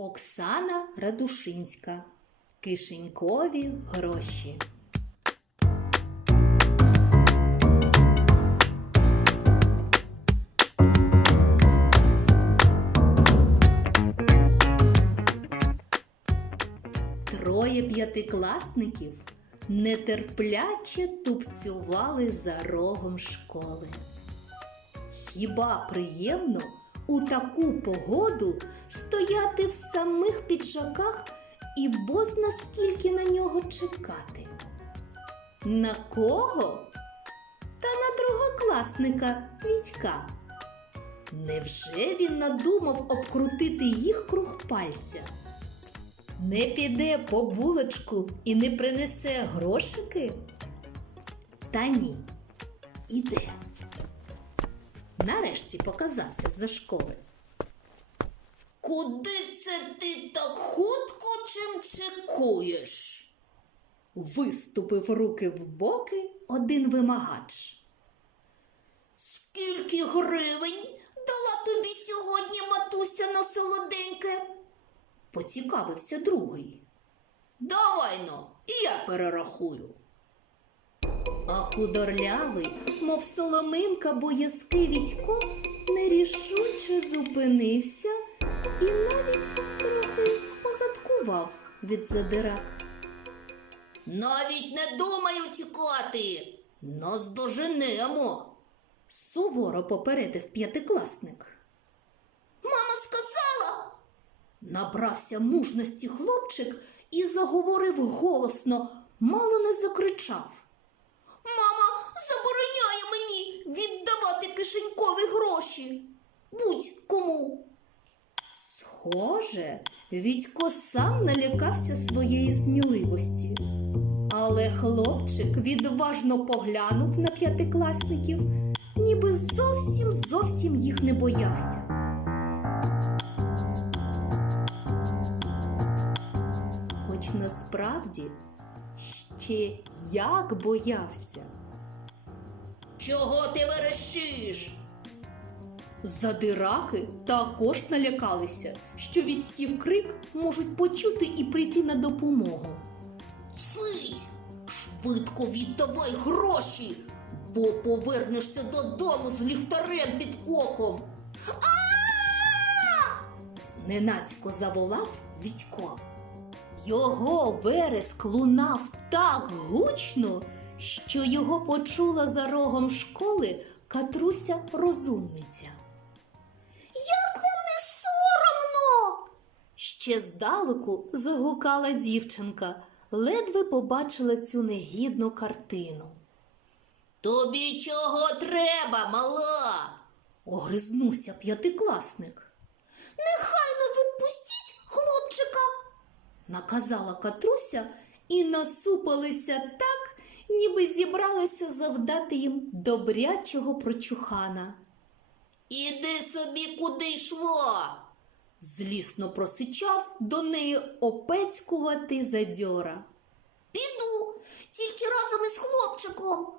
Оксана Радушинська. Кишенькові гроші. Троє п'ятикласників нетерпляче тупцювали за рогом школи. Хіба приємно у таку погоду стояти в самих піджаках і бозна скільки на нього чекати? На кого? Та на другокласника Вітька. Невже він надумав обкрутити їх круг пальця? Не піде по булочку і не принесе грошики? Та ні, іде. Нарешті показався з-за школи. Куди це ти так хутко чим чекуєш? Виступив руки в боки один вимагач. Скільки гривень дала тобі сьогодні матуся на солоденьке? Поцікавився другий. Давай но, і я перерахую. А худорлявий, мов соломинка боязкий Вітько, нерішуче зупинився і навіть трохи позадкував від задирак. Навіть не думаю тікати. Нас доженемо. Суворо попередив п'ятикласник. Мама сказала, Набрався мужності хлопчик і заговорив голосно, мало не закричав. мама забороняє мені віддавати кишенькові гроші. Будь кому. Схоже, Вітько сам налякався своєї сміливості. Але хлопчик відважно поглянув на п'ятикласників, ніби зовсім зовсім їх не боявся. Хоч насправді ще як боявся. Чого ти верещиш? Задираки також налякалися, що Вітьків крик можуть почути і прийти на допомогу. Цить! Швидко віддавай гроші, бо повернешся додому з ліхтарем під оком. Зненацько заволав Вітько. Його вереск лунав так гучно, що його почула за рогом школи Катруся розумниця. Як вам не соромно? Ще здалеку загукала дівчинка, ледве побачила цю негідну картину. Тобі чого треба, мала? Огризнувся п'ятикласник. Нехайно відпустіть хлопчика. наказала Катруся і насупилися так, ніби зібралася завдати їм добрячого прочухана. Іди собі куди йшло. Злісно просичав до неї опецькувати задьора. Піду, тільки разом із хлопчиком.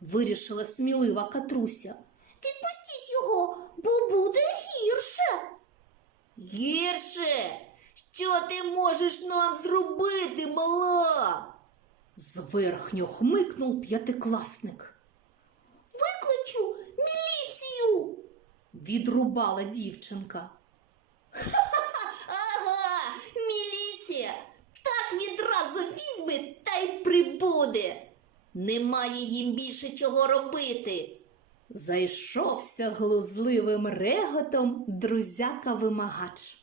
Вирішила смілива Катруся. Відпустіть його, бо буде гірше. Гірше? Що ти можеш нам зробити, мала? Зверхньо хмикнув п'ятикласник. Викличу міліцію. Відрубала дівчинка. Ха-ха, Ага, міліція. Так відразу візьме та й прибуде. Немає їм більше чого робити. Зайшовся глузливим реготом друзяка вимагач.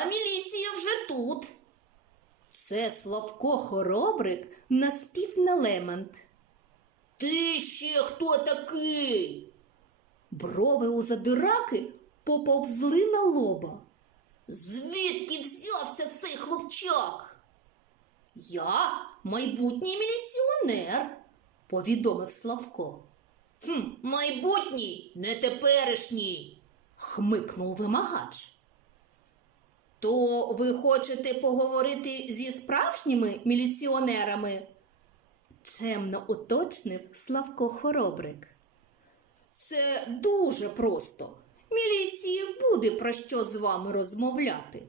А міліція вже тут. Це Славко Хоробрик наспів на лемент. Ти ще хто такий? Брови у задираки поповзли на лоба. Звідки взявся цей хлопчак? Я майбутній міліціонер, повідомив Славко. Хм, майбутній, не теперішній. Хмикнув вимагач. То ви хочете поговорити зі справжніми міліціонерами? Чемно уточнив Славко Хоробрик. Це дуже просто. Міліції буде про що з вами розмовляти.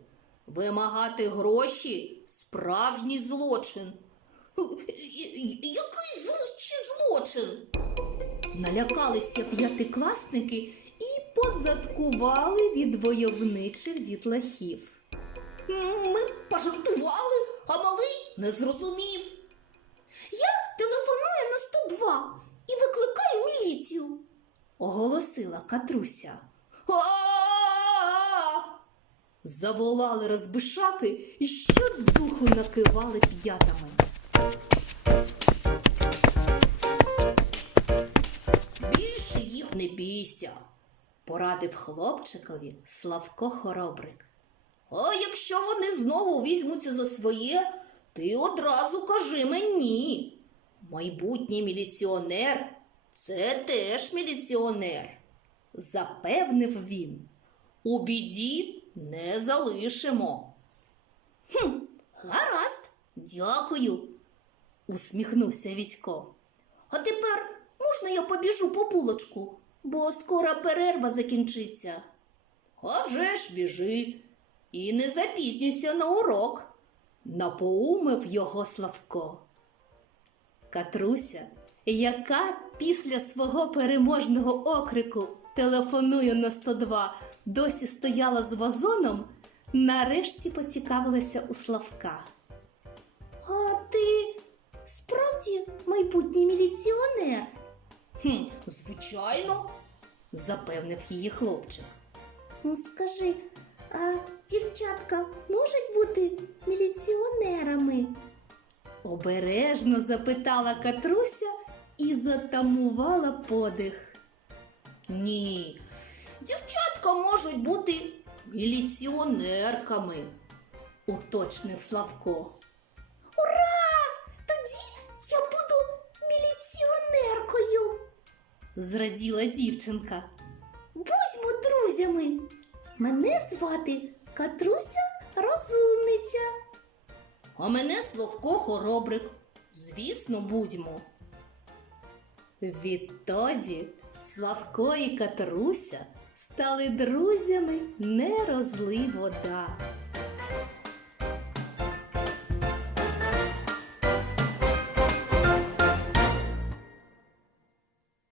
Вимагати гроші справжній злочин. Який зло- ще злочин? Налякалися п'ятикласники і позадкували від войовничих дітлахів. Ми пожартували, а малий не зрозумів. Я телефоную на 102 і викликаю міліцію. Оголосила Катруся. Заволали розбишаки і щодуху накивали п'ятами. Більше їх не бійся, порадив хлопчикові Славко Хоробрик. А якщо вони знову візьмуться за своє, ти одразу кажи мені. Майбутній міліціонер це теж міліціонер, запевнив він. У біді не залишимо. Хм, гаразд, дякую. усміхнувся Вітько. А тепер можна я побіжу по булочку, бо скоро перерва закінчиться. А вже ж біжи і не запізнюйся на урок, напоумив його Славко. Катруся, яка після свого переможного окрику телефоную на 102 досі стояла з вазоном, нарешті поцікавилася у Славка. А ти справді майбутній міліціонер? Хм, звичайно, запевнив її хлопчик. Ну скажи, а дівчатка можуть бути міліціонерами? Обережно запитала Катруся і затамувала подих. Ні, дівчатка можуть бути міліціонерками, уточнив Славко. Ура! Тоді я буду міліціонеркою. Зраділа дівчинка. Будьмо друзями. Мене звати Катруся Розумниця. А мене Словко Хоробрик. Звісно, будьмо. Відтоді Славко і Катруся стали друзями не розлий вода.